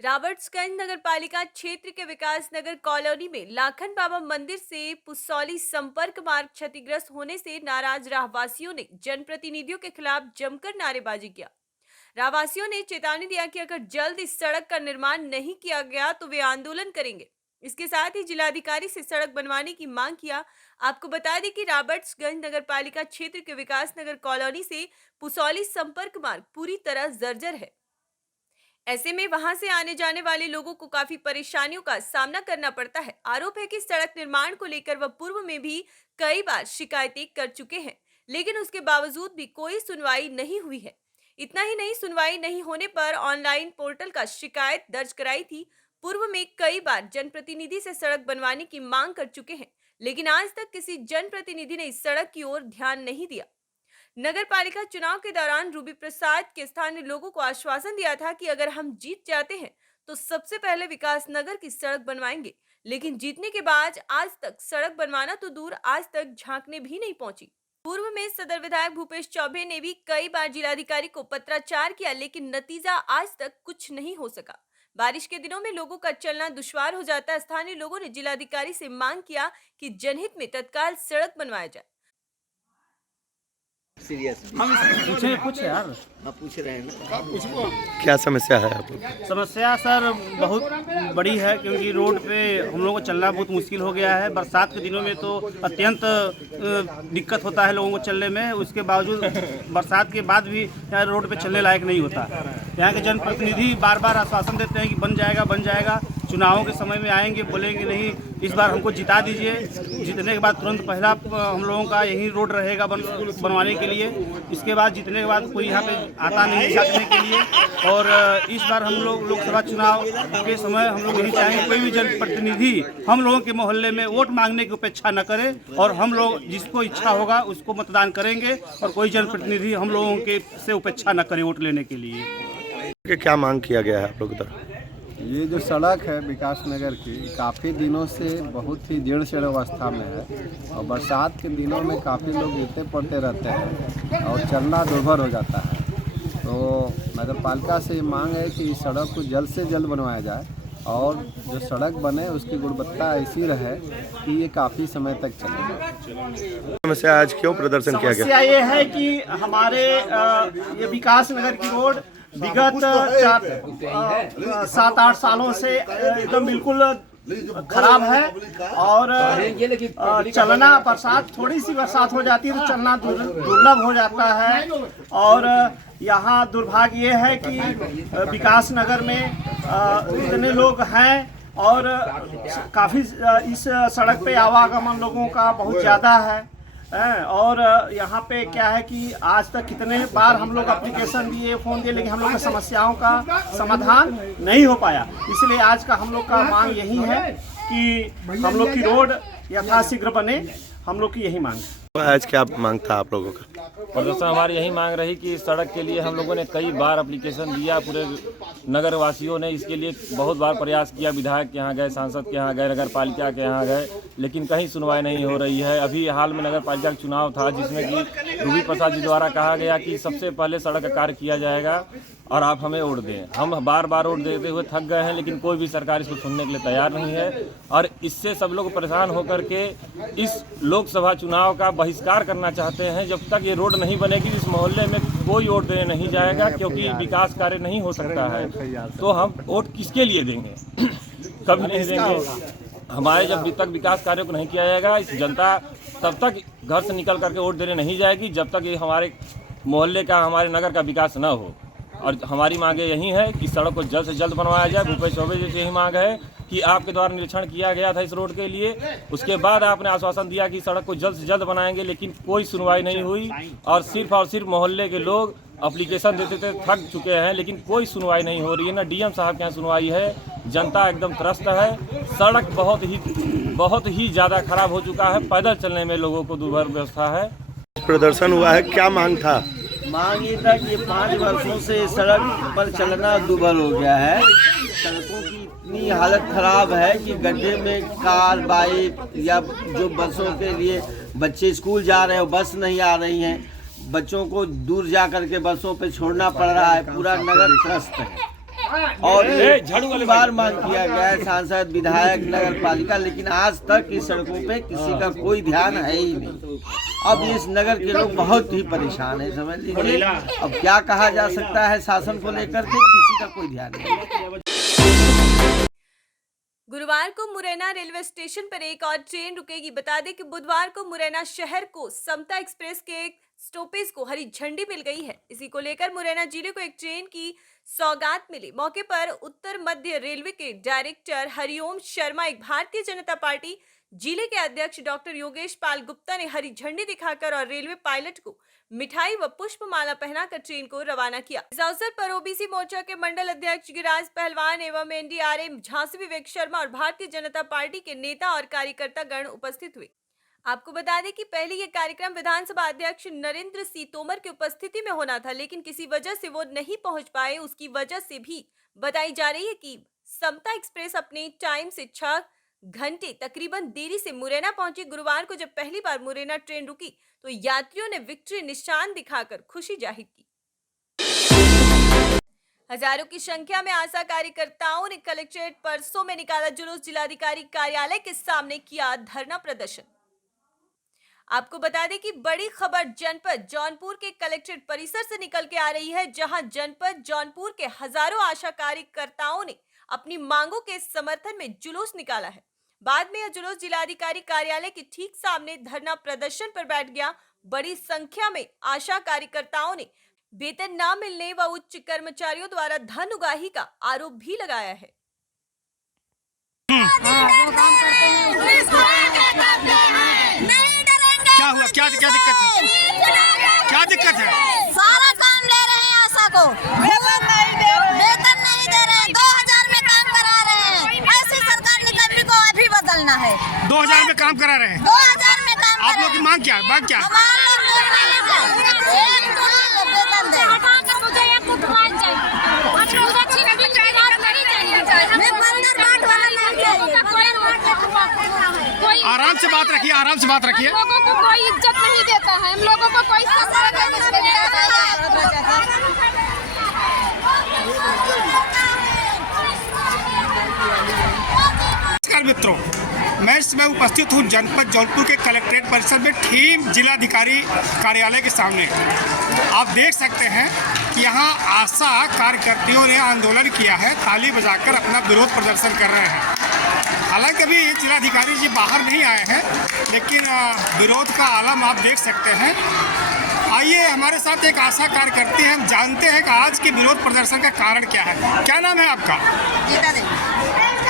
रॉबर्ट्सगंज नगरपालिका क्षेत्र के विकास नगर कॉलोनी में लाखन बाबा मंदिर से पुसौली संपर्क मार्ग क्षतिग्रस्त होने से नाराज रहवासियों ने जनप्रतिनिधियों के खिलाफ जमकर नारेबाजी किया। रहवासियों ने चेतावनी दिया कि अगर जल्द इस सड़क का निर्माण नहीं किया गया तो वे आंदोलन करेंगे। इसके साथ ही जिलाधिकारी से सड़क बनवाने की मांग किया। आपको बता दें कि रॉबर्ट्सगंज नगरपालिका क्षेत्र के विकास नगर कॉलोनी से पुसौली संपर्क मार्ग पूरी तरह जर्जर है। ऐसे में वहां से आने जाने वाले लोगों को काफी परेशानियों का सामना करना पड़ता है। आरोप है कि सड़क निर्माण को लेकर वह पूर्व में भी कई बार शिकायतें कर चुके हैं, लेकिन उसके बावजूद भी कोई सुनवाई नहीं हुई है। इतना ही नहीं, सुनवाई नहीं होने पर ऑनलाइन पोर्टल का शिकायत दर्ज कराई थी। पूर्व में कई बार जनप्रतिनिधि से सड़क बनवाने की मांग कर चुके हैं, लेकिन आज तक किसी जनप्रतिनिधि ने इस सड़क की ओर ध्यान नहीं दिया। नगर पालिका चुनाव के दौरान रूबी प्रसाद के स्थानीय लोगों को आश्वासन दिया था कि अगर हम जीत जाते हैं तो सबसे पहले विकास नगर की सड़क बनवाएंगे, लेकिन जीतने के बाद आज तक सड़क बनवाना तो दूर, आज तक झांकने भी नहीं पहुंची। पूर्व में सदर विधायक भूपेश चौबे ने भी कई बार जिलाधिकारी को पत्राचार किया, लेकिन नतीजा आज तक कुछ नहीं हो सका। बारिश के दिनों में लोगों का चलना दुश्वार हो जाता है। स्थानीय लोगों ने जिलाधिकारी से मांग किया कि जनहित में तत्काल सड़क बनवाया जाए। सीरियस हम पूछे कुछ यार आप पूछ रहे हैं ना, क्या समस्या है आप लोग? समस्या सर बहुत बड़ी है, क्योंकि रोड पे हम लोगों को चलना बहुत मुश्किल हो गया है। बरसात के दिनों में तो अत्यंत दिक्कत होता है लोगों को चलने में। उसके बावजूद बरसात के बाद भी यहाँ रोड पे चलने लायक नहीं होता। यहाँ के जनप्रतिनिधि बार बार आश्वासन देते हैं कि बन जाएगा बन जाएगा। चुनावों के समय में आएंगे, बोलेंगे नहीं इस बार हमको जिता दीजिए। जीतने के बाद तुरंत पहला हम लोगों का यही रोड रहेगा बनवाने के लिए। इसके बाद जीतने के बाद कोई यहाँ पे आता नहीं जिताने के लिए। और इस बार हम लोग लोकसभा चुनाव के समय हम लोग यही चाहेंगे कोई भी जनप्रतिनिधि हम लोगों के मोहल्ले में वोट मांगने की उपेक्षा न करे, और हम लोग जिसको इच्छा होगा उसको मतदान करेंगे, और कोई जनप्रतिनिधि हम लोगों के से उपेक्षा न करे वोट लेने के लिए। क्या मांग किया गया है आप लोगों की तरफ? ये जो सड़क है विकास नगर की, काफ़ी दिनों से बहुत ही जीर्ण अवस्था में है, और बरसात के दिनों में काफ़ी लोग गिरते पड़ते रहते हैं और चलना दुर्भर हो जाता है। तो नगर पालिका से मांग है कि इस सड़क को जल्द से जल्द बनवाया जाए, और जो सड़क बने उसकी गुणवत्ता ऐसी रहे कि ये काफ़ी समय तक चले। समस्या आज क्यों प्रदर्शन किया गया? समस्या ये है कि हमारे ये विकास नगर की रोड विगत 7-8 सालों से एकदम बिल्कुल खराब है, और चलना बरसात थोड़ी सी बरसात हो जाती है तो चलना दुर्लभ हो जाता है। और यहाँ दुर्भाग्य ये है कि विकास नगर में इतने लोग हैं और काफ़ी इस सड़क पे आवागमन लोगों का बहुत ज़्यादा है। और यहाँ पे क्या है कि आज तक कितने बार हम लोग एप्लीकेशन दिए, फ़ोन दिए, लेकिन हम लोग की समस्याओं का समाधान नहीं हो पाया। इसलिए आज का हम लोग का मांग यही है कि हम लोग की रोड यथाशीघ्र बने, हम लोग की यही मांग है। आज क्या मांग था आप लोगों का? प्रदर्शन हमारी यही मांग रही कि इस सड़क के लिए हम लोगों ने कई बार एप्लीकेशन दिया। पूरे नगर वासियों ने इसके लिए बहुत बार प्रयास किया। विधायक के यहाँ गए, सांसद के यहाँ गए, नगर पालिका के यहाँ गए, लेकिन कहीं सुनवाई नहीं हो रही है। अभी हाल में नगर पालिका का चुनाव था, जिसमें कि रूबी प्रसाद जी द्वारा कहा गया कि सबसे पहले सड़क का कार्य किया जाएगा और आप हमें वोट दें। हम बार बार वोट देते हुए थक गए हैं, लेकिन कोई भी सरकार इसको सुनने के लिए तैयार नहीं है। और इससे सब लोग परेशान होकर के इस लोकसभा चुनाव का बहिष्कार करना चाहते हैं। जब तक ये रोड नहीं बनेगी इस मोहल्ले में कोई वोट देने नहीं जाएगा, क्योंकि विकास कार्य नहीं हो सकता है। तो हम वोट किसके लिए देंगे? कभी नहीं देंगे। हमारे जब तक विकास कार्य को नहीं किया जाएगा, इस जनता तब तक घर से निकल करके वोट देने नहीं जाएगी, जब तक ये हमारे मोहल्ले का, हमारे नगर का विकास न हो। और हमारी मांगे यही है कि सड़क को जल्द से जल्द बनवाया जाए। भूपेश चौबे जी से यही मांग है कि आपके द्वारा निरीक्षण किया गया था इस रोड के लिए, उसके बाद आपने आश्वासन दिया कि सड़क को जल्द से जल्द बनाएंगे, लेकिन कोई सुनवाई नहीं हुई। और सिर्फ मोहल्ले के लोग एप्लीकेशन देते थे, थक चुके हैं, लेकिन कोई सुनवाई नहीं हो रही है। ना डीएम साहब के यहाँ सुनवाई है। जनता एकदम त्रस्त है। सड़क बहुत ही ज़्यादा खराब हो चुका है। पैदल चलने में लोगों को दुर्भर व्यवस्था है। प्रदर्शन हुआ है, क्या मांग था? मांग ये था कि 5 वर्षों से सड़क पर चलना दुर्भर हो गया है। सड़कों की इतनी हालत खराब है कि गड्ढे में कार, बाइक या जो बसों के लिए बच्चे स्कूल जा रहे हैं, बस नहीं आ रही हैं। बच्चों को दूर जा कर के बसों पे छोड़ना पड़ रहा है। पूरा नगर त्रस्त है। और कई बार मांग किया गया है, सांसद, विधायक, नगर पालिका, लेकिन आज तक इस सड़कों पे किसी का कोई ध्यान है ही नहीं। अब इस नगर के लोग बहुत ही परेशान है, समझ लीजिए। अब क्या कहा जा सकता है शासन को लेकर के, किसी का कोई ध्यान नहीं। गुरुवार को मुरैना रेलवे स्टेशन पर एक और ट्रेन रुकेगी। बता दें कि बुधवार को मुरैना शहर को समता एक्सप्रेस के एक स्टॉपेज को हरी झंडी मिल गई है। इसी को लेकर मुरैना जिले को एक ट्रेन की सौगात मिली। मौके पर उत्तर मध्य रेलवे के डायरेक्टर हरिओम शर्मा, एक भारतीय जनता पार्टी जिले के अध्यक्ष डॉक्टर योगेश पाल गुप्ता ने हरी झंडी दिखाकर और रेलवे पायलट को मिठाई व पुष्पमाला पहनाकर ट्रेन को रवाना किया। इस अवसर पर ओबीसी मोर्चा के मंडल अध्यक्ष गिरिराज पहलवान एवं एनडीआरएम झांसी विवेक शर्मा और भारतीय जनता पार्टी के नेता और कार्यकर्ता गण उपस्थित हुए। आपको बता दें कि पहले यह कार्यक्रम विधानसभा अध्यक्ष नरेंद्र सिंह तोमर की उपस्थिति में होना था, लेकिन किसी वजह से वो नहीं पहुंच पाए। उसकी वजह से भी बताई जा रही है कि समता एक्सप्रेस अपने टाइम से 6 घंटे तकरीबन देरी से मुरैना पहुंची। गुरुवार को जब पहली बार मुरैना ट्रेन रुकी तो यात्रियों ने विक्ट्री निशान दिखाकर खुशी जाहिर की। हजारों की संख्या में आशा कार्यकर्ताओं ने कलेक्ट्रेट परसों में निकाला जुलूस। जिलाधिकारी कार्यालय के सामने किया धरना प्रदर्शन। आपको बता दें कि बड़ी खबर जनपद जौनपुर के कलेक्ट्रेट परिसर से निकल के आ रही है, जहां जनपद जौनपुर के हजारों आशा कार्यकर्ताओं ने अपनी मांगों के समर्थन में जुलूस निकाला है। बाद में यह जुलूस जिलाधिकारी कार्यालय के ठीक सामने धरना प्रदर्शन पर बैठ गया। बड़ी संख्या में आशा कार्यकर्ताओं ने वेतन न मिलने व उच्च कर्मचारियों द्वारा धन उगाही का आरोप भी लगाया है। क्या हुआ, क्या दिक्कत है? क्या दिक्कत है? सारा काम ले रहे हैं आशा को, वेतन नहीं दे रहे हैं। 2000 में काम करा रहे हैं। ऐसी सरकार ने कभी को अभी बदलना है। 2000 में काम करा रहे हैं। 2000 में काम। आप लोग की मांग क्या है? मांग क्या? आराम से बात रखिए, आराम से बात रखिए। लोगों को कोई इज्जत नहीं देता है, हम लोगों को कोई नमस्कार मित्रों, मैं इस समय उपस्थित हूँ जनपद जौनपुर के कलेक्ट्रेट परिसर में ठीक जिलाधिकारी कार्यालय के सामने। आप देख सकते हैं कि यहाँ आशा कार्यकर्तियों ने आंदोलन किया है, ताली बजाकर अपना विरोध प्रदर्शन कर रहे हैं। हालांकि अभी जिलाधिकारी जी बाहर नहीं आए हैं, लेकिन विरोध का आलम आप देख सकते हैं। आइए हमारे साथ एक आशा कार्यकर्ती हैं, हम जानते हैं कि आज के विरोध प्रदर्शन का कारण क्या है। क्या नाम है आपका? गीता देवी।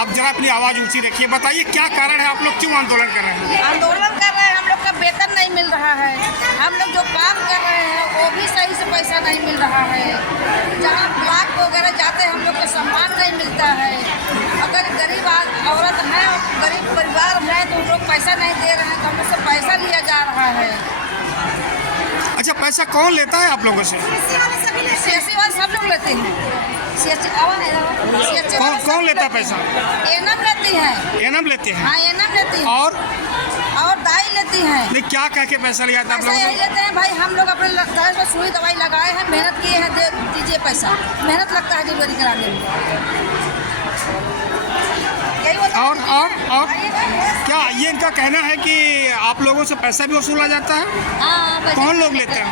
आप जरा अपनी आवाज़ ऊंची रखिए, बताइए क्या कारण है, आप लोग क्यों आंदोलन कर रहे हैं? आंदोलन कर रहे हैं, हम लोग का वेतन नहीं मिल रहा है। हम लोग जो काम कर रहे हैं वो भी सही से पैसा नहीं मिल रहा है। जहाँ ब्लॉक वगैरह जाते हैं हम लोग को सम्मान नहीं मिलता है। अगर गरीब औरत है और गरीब परिवार है तो हम लोग पैसा नहीं दे रहे हैं, तो हम लोग से पैसा लिया जा रहा है। अच्छा, पैसा कौन लेता है आप लोगों से? सीएससी वाले सब लोग लेते हैं। कौन लेता है पैसा? एनम लेती है। एनम लेते हैं? हाँ, एनम लेती है। और दाई लेती है। नहीं, क्या कह के पैसा लिया था आप लोगों यही लेते हैं भाई, हम लोग अपने लगता है सुई दवाई लगाए हैं, मेहनत किए हैं, दे दीजिए पैसा। मेहनत लगता है डिलीवरी कराने में। और क्या ये इनका कहना है कि आप लोगों से पैसा भी वसूला जाता है? हाँ। कौन लोग लेते हैं?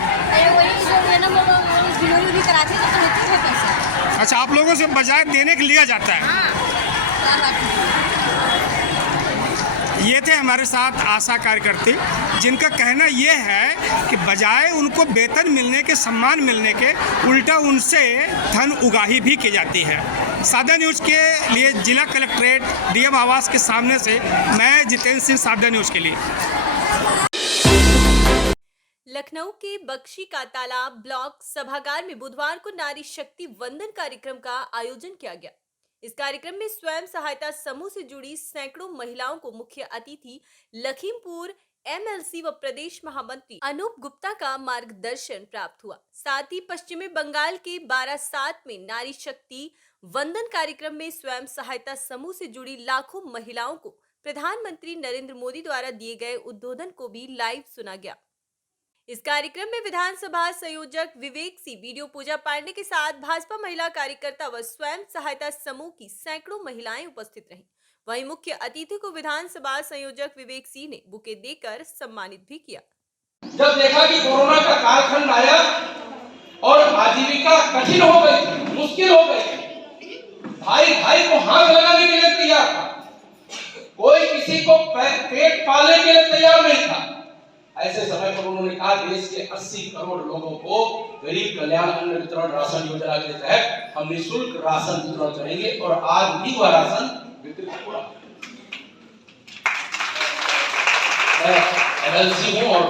डिलीवरी कराते हैं तो लेते हैं पैसा। अच्छा, आप लोगों से बजाय देने के लिया जाता है? ये थे हमारे साथ आशा कार्यकर्ती, जिनका कहना ये है कि बजाय उनको वेतन मिलने के, सम्मान मिलने के, उल्टा उनसे धन उगाही भी की जाती है। सादा न्यूज़ के लिए जिला कलेक्ट्रेट डीएम आवास के सामने से मैं जितेंद्र सिंह, सादा न्यूज़ के लिए। लखनऊ के बख्शी का तालाब ब्लॉक सभागार में बुधवार को नारी शक्ति वंदन कार्यक्रम का आयोजन किया गया। इस कार्यक्रम में स्वयं सहायता समूह से जुड़ी सैकड़ों महिलाओं को मुख्य अतिथि लखीमपुर एमएलसी व प्रदेश महामंत्री अनूप गुप्ता का मार्गदर्शन प्राप्त हुआ। साथ ही पश्चिमी बंगाल के बारासात में नारी शक्ति वंदन कार्यक्रम में स्वयं सहायता समूह से जुड़ी लाखों महिलाओं को प्रधानमंत्री नरेंद्र मोदी द्वारा दिए गए उद्बोधन को भी लाइव सुना गया। इस कार्यक्रम में विधानसभा संयोजक विवेक सी, वीडियो पूजा पांडे के साथ भाजपा महिला कार्यकर्ता व स्वयं सहायता समूह की सैकड़ों महिलाएं उपस्थित रहीं। वहीं मुख्य अतिथि को विधानसभा संयोजक विवेक सी ने बुके देकर सम्मानित भी किया। जब देखा कि कोरोना का कालखंड आया और आजीविका कठिन हो गई, मुश्किल हो गई, भाई को हाथ लगाने के लिए तैयार था, कोई किसी को पेट पालने के लिए तैयार नहीं था। ऐसे समय पर उन्होंने कहा देश के 80 करोड़ लोगों को गरीब कल्याण अन्न वितरण राशन योजना के तहत हम निःशुल्क राशन वितरण करेंगे और आज भी वह राशन वितरित हो रहा है। मैं एमएलसी हूं और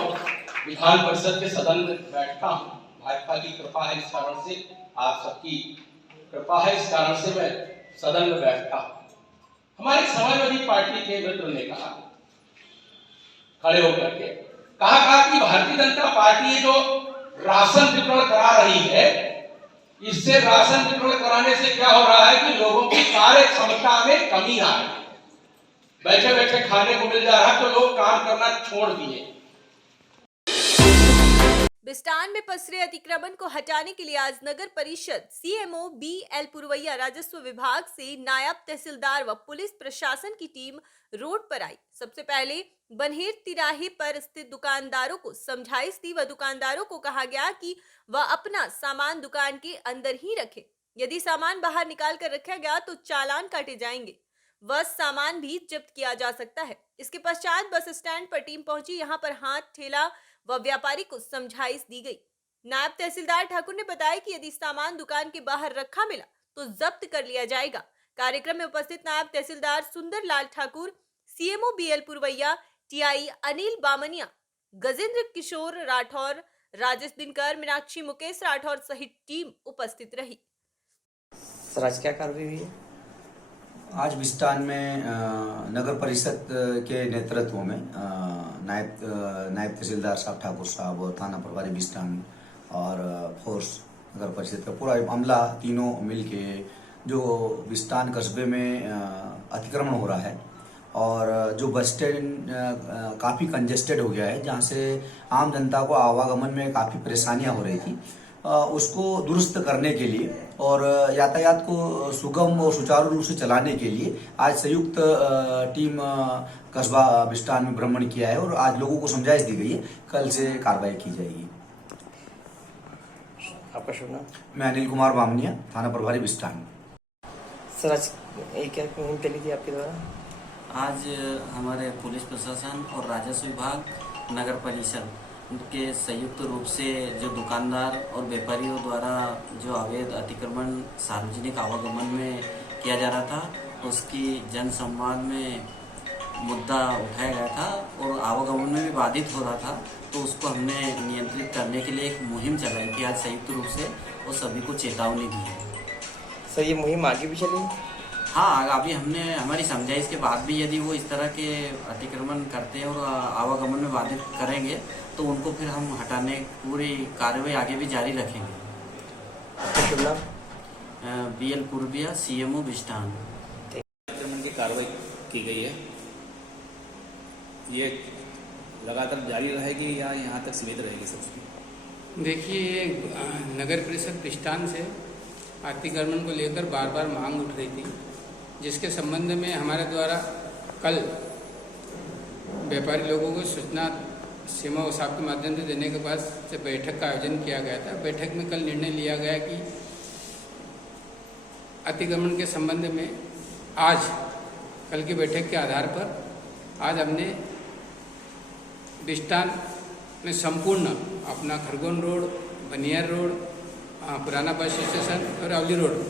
विधान परिषद के सदन में बैठता हूं। भाजपा की कृपा है, इस कारण से आप सबकी कृपा है, इस कारण से मैं सदन में बैठता हूं। हमारी समाजवादी पार्टी के मित्र ने कहा, खड़े होकर के कहा कि भारतीय जनता पार्टी जो राशन वितरण करा रही है, इससे राशन वितरण कराने से क्या हो रहा है कि लोगों की कार्य क्षमता में कमी आ रही है। बैठे बैठे खाने को मिल जा रहा है तो लोग काम करना छोड़ दिए। बिस्टान में पसरे अतिक्रमण को हटाने के लिए आज नगर परिषद, सीएमओ बीएल पुरवैया, राजस्व विभाग से नायब तहसीलदार व पुलिस प्रशासन की टीम रोड पर आई। सबसे पहले बन्हेर तिराहे पर स्थित दुकानदारों को समझाइश दी व दुकानदारों को कहा गया कि वह अपना सामान दुकान के अंदर ही रखें। यदि सामान बाहर निकाल कर रखा गया तो चालान काटे जाएंगे, वह सामान भी जब्त किया जा सकता है। इसके पश्चात बस स्टैंड पर टीम पहुंची। यहां पर हाथ ठेला व व्यापारी को समझाइश दी गई। नायब तहसीलदार ठाकुर ने बताया कि यदि सामान दुकान के बाहर रखा मिला तो जब्त कर लिया जाएगा। कार्यक्रम में उपस्थित नायब तहसीलदार सुंदर लाल ठाकुर, सीएमओ बीएल पुरवैया, टीआई अनिल बामनिया, गजेंद्र किशोर राठौर, राजेश दिनकर, मीनाक्षी मुकेश राठौर सहित टीम उपस्थित रही। सर, आज क्या कार्रवाई हुई है? आज बिस्टान में नगर परिषद के नेतृत्व में नायब तहसीलदार साहब ठाकुर साहब, थाना प्रभारी बिस्टान और फोर्स नगर परिषद का पूरा अमला तीनों मिलके जो बिस्टान कस्बे में अतिक्रमण हो रहा है और जो बस स्टैंड काफ़ी कंजेस्टेड हो गया है, जहाँ से आम जनता को आवागमन में काफ़ी परेशानियां हो रही थी, उसको दुरुस्त करने के लिए और यातायात को सुगम और सुचारू रूप से चलाने के लिए आज संयुक्त टीम कस्बा बिस्टान में भ्रमण किया है और आज लोगों को समझाइश दी गई है। कल से कार्रवाई की जाएगी। आपका शुभ नाम? मैं अनिल कुमार बामनिया, थाना प्रभारी बिस्टान। सर, आज क्या मुहिम चली थी आपके द्वारा? आज हमारे पुलिस प्रशासन और राजस्व विभाग, नगर परिषद के संयुक्त रूप से जो दुकानदार और व्यापारियों द्वारा जो अवैध अतिक्रमण सार्वजनिक आवागमन में किया जा रहा था, उसकी जन संवाद में मुद्दा उठाया गया था और आवागमन में भी बाधित हो रहा था, तो उसको हमने नियंत्रित करने के लिए एक मुहिम चलाई थी आज संयुक्त रूप से और सभी को चेतावनी दी है। सर, ये मुहिम आगे भी चलेगी? हाँ, अभी हमने हमारी समझाइश के बाद भी यदि वो इस तरह के अतिक्रमण करते हैं और आवागमन में बाधित करेंगे तो उनको फिर हम हटाने पूरी कार्रवाई आगे भी जारी रखेंगे। आपका शुभ नाम? बीएल पुरवैया, सीएमओ बिस्टान। अतिक्रमण की कार्रवाई की गई है, ये लगातार जारी रहेगी या यहाँ तक सीमित रहेगी? सब देखिए, नगर परिषद बिस्टान से अतिक्रमण को लेकर बार बार मांग उठ रही थी, जिसके संबंध में हमारे द्वारा कल व्यापारी लोगों को सूचना सीमा साहब के माध्यम से देने के बाद से बैठक का आयोजन किया गया था। बैठक में कल निर्णय लिया गया कि अतिक्रमण के संबंध में आज कल की बैठक के आधार पर आज हमने बिस्टान में संपूर्ण अपना खरगोन रोड, बनियर रोड, पुराना बस स्टेशन और अवली रोड,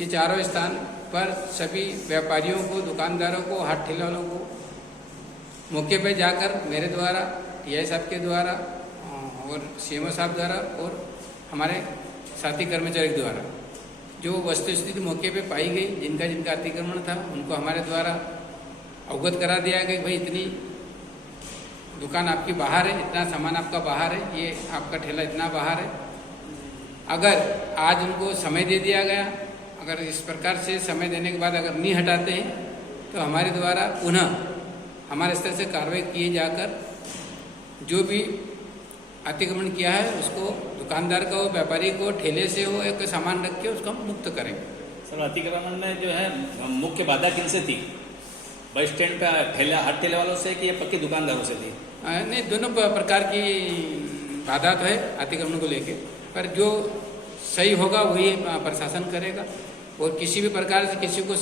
ये चारों स्थान पर सभी व्यापारियों को, दुकानदारों को, हाथ ठेले वालों को मौके पर जाकर मेरे द्वारा, टीआई साहब के द्वारा और सीएमओ साहब द्वारा और हमारे साथी कर्मचारी द्वारा जो वस्तुस्थिति मौके पे पाई गई, जिनका अतिक्रमण था, उनको हमारे द्वारा अवगत करा दिया गया कि भाई इतनी दुकान आपकी बाहर है, इतना सामान आपका बाहर है, ये आपका ठेला इतना बाहर है। अगर आज उनको समय दे दिया गया, अगर इस प्रकार से समय देने के बाद अगर नहीं हटाते हैं तो हमारे द्वारा पुनः हमारे स्तर से कार्रवाई किए जाकर जो भी अतिक्रमण किया है उसको, दुकानदार को, व्यापारी को, ठेले से हो एक सामान रख के उसको हम मुक्त करेंगे। सर अतिक्रमण में जो है मुख्य बाधा किन से थी? बस स्टैंड पे ठेला, हर ठेले वालों से कि ये पक्के दुकानदारों से थी? नहीं, दोनों प्रकार की बाधा तो है अतिक्रमण को लेके, पर जो सही होगा वही प्रशासन करेगा। और किसी भी प्रकार से किसी को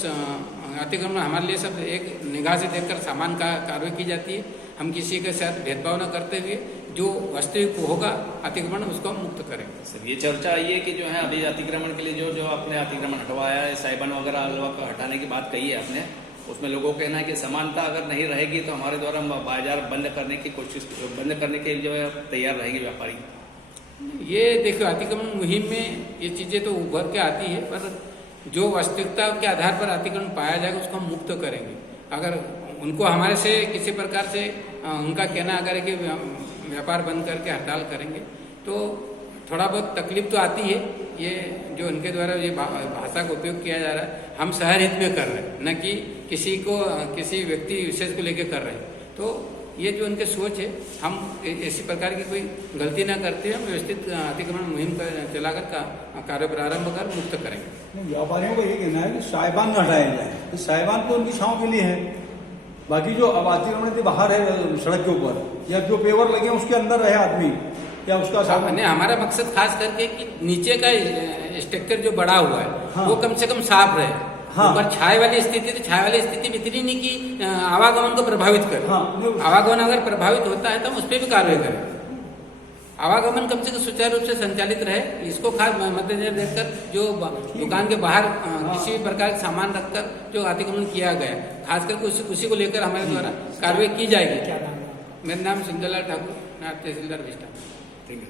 अतिक्रमण, हमारे लिए सब एक निगाह से देखकर सामान का कार्रवाई की जाती है। हम किसी के साथ भेदभाव न करते हुए जो वास्तविक होगा अतिक्रमण उसको हम मुक्त करेंगे। सर ये चर्चा आई है कि जो है अभी अतिक्रमण के लिए जो आपने अतिक्रमण हटवाया है, साइबन वगैरह को हटाने की बात कही है आपने, उसमें लोगों का कहना है कि समानता अगर नहीं रहेगी तो हमारे द्वारा बाजार बंद करने की कोशिश, बंद करने के लिए जो है तैयार रहेगी व्यापारी। ये देखो अतिक्रमण मुहिम में ये चीज़ें तो उभर के आती है, पर जो वास्तविकता के आधार पर अतिक्रमण पाया जाएगा उसको हम मुक्त करेंगे। अगर उनको हमारे से किसी प्रकार से उनका कहना अगर है कि व्यापार बंद करके हड़ताल करेंगे तो थोड़ा बहुत तकलीफ तो आती है। ये जो उनके द्वारा ये भाषा का उपयोग किया जा रहा है, हम शहर हित में कर रहे हैं, न कि किसी को, किसी व्यक्ति विशेष को लेकर कर रहे हैं। तो ये जो उनके सोच है, हम ऐसी प्रकार की कोई गलती ना करते हम व्यवस्थित अतिक्रमण मुहिम चलाकर कार्य प्रारंभ कर मुक्त करेंगे। व्यापारियों को ये कहना है कि साहिबान न हटाया जाए, साहिबान तो उनकी छाँव के लिए है, बाकी जो अब अतिक्रमण के बाहर है सड़क के ऊपर या जो पेवर लगे उसके अंदर रहे आदमी या उसका सामने, हमारा मकसद खास करके कि नीचे का स्ट्रक्चर जो बड़ा हुआ है हाँ। वो कम से कम साफ रहे हाँ। ऊपर छाए वाली स्थिति, तो छाए वाली स्थिति में इतनी नहीं कि आवागमन को प्रभावित करे हाँ। आवागमन अगर प्रभावित होता है तो हम उस पर भी कार्रवाई करें। आवागमन कम से कम सुचारू रूप से संचालित रहे, इसको खास मद्देनजर देखकर जो दुकान के बाहर किसी भी प्रकार का सामान रखकर जो अतिक्रमण किया गया, खास करके उसी को लेकर हमारे द्वारा कार्रवाई की जाएगी। मेरा नाम सुंदरलाल ठाकुर, नायब तहसीलदार विस्तान।